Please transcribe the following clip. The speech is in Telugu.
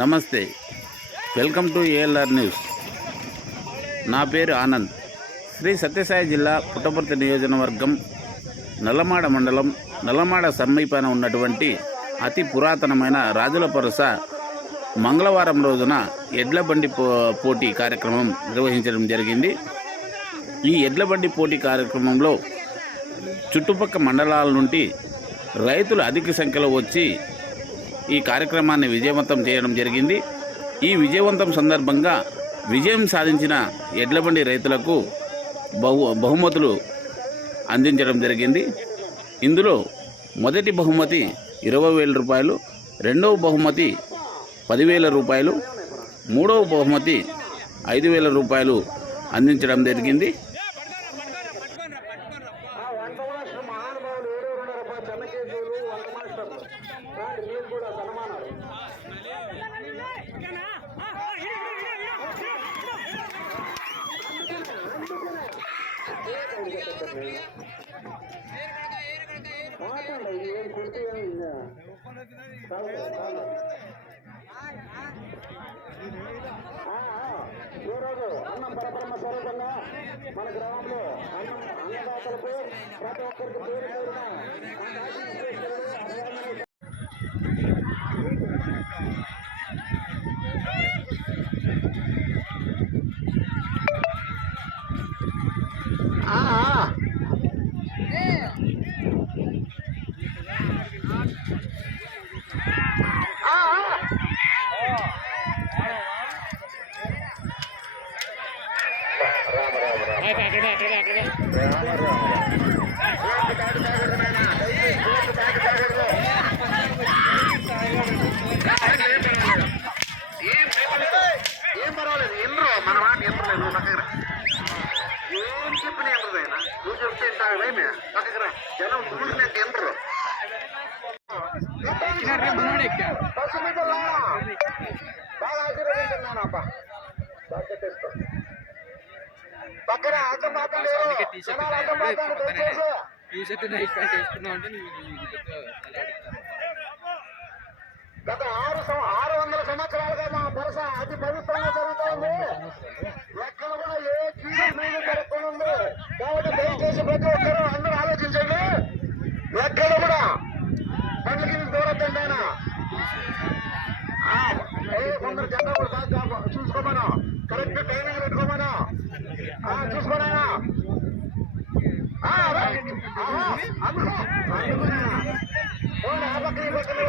నమస్తే. Welcome to ALR news. నా పేరు ఆనంద్. శ్రీ సత్యసాయి జిల్లా పుట్టపర్తి నియోజకవర్గం నల్లమాడ మండలం నల్లమాడ సమీపాన ఉన్నటువంటి అతి పురాతనమైన రాజుల పరస మంగళవారం రోజున ఎడ్ల బండి పో పోటీ కార్యక్రమం నిర్వహించడం జరిగింది. ఈ ఎడ్ల బండి పోటీ కార్యక్రమంలో చుట్టుపక్క మండలాల నుండి రైతులు అధిక సంఖ్యలో వచ్చి ఈ కార్యక్రమాన్ని విజయవంతం చేయడం జరిగింది. ఈ విజయవంతం సందర్భంగా విజయం సాధించిన ఎడ్లబండి రైతులకు బహు బహుమతులు అందించడం జరిగింది. ఇందులో మొదటి బహుమతి ఇరవై వేల రూపాయలు రెండవ బహుమతి పదివేల రూపాయలు మూడవ బహుమతి ఐదు వేల రూపాయలు అందించడం జరిగింది. మాట్లాడండి ఏం కుర్తీ ఈరోజు అన్నం పరబ్రహ్మ స్వరూపంగా మన గ్రామంలో అన్నం అన్నదాతలకు ప్రతి ఒక్కరికి పేరు పేరున ఏం పర్వాలేదు ఎండ్రు మన మాట ఎండ్రలేదు నువ్వు పక్కకి ఏం చెప్పిన నువ్వు చెప్తే ఇంటాగలేమే పక్కకి రా. జనం చూసినాక ఎండ్రు. బాగా ఆశీర్వదించున్నానప్ప పక్కన అర్థం మాట్లాడలేదు టీ షర్ట్ నైట్ ప్యాంట్ వేసుకున్నావు అంటే గత ఆరు ఆరు వందల సంవత్సరాలుగా మా వరుస అతి పవిత్రంగా జరుగుతూ ఉంది. ఎక్కడ కూడా ఏ కీడు మీద జరగకుండా కాబట్టి దయచేసి ప్రతి ఒక్కరూ అందరూ ఆలోచించండి. ఎక్కడ కూడా పండ్లకి దూరద్దండి ఆయన. కొందరు జెండా కూడా చూసుకోమను. కరెక్ట్ టైమింగ్ పెట్టుకోమను ఆ, చూసుకోనాయనా ఆ, రైట్. ఆహా, అందుకో ఆ పక్కన పక్కన.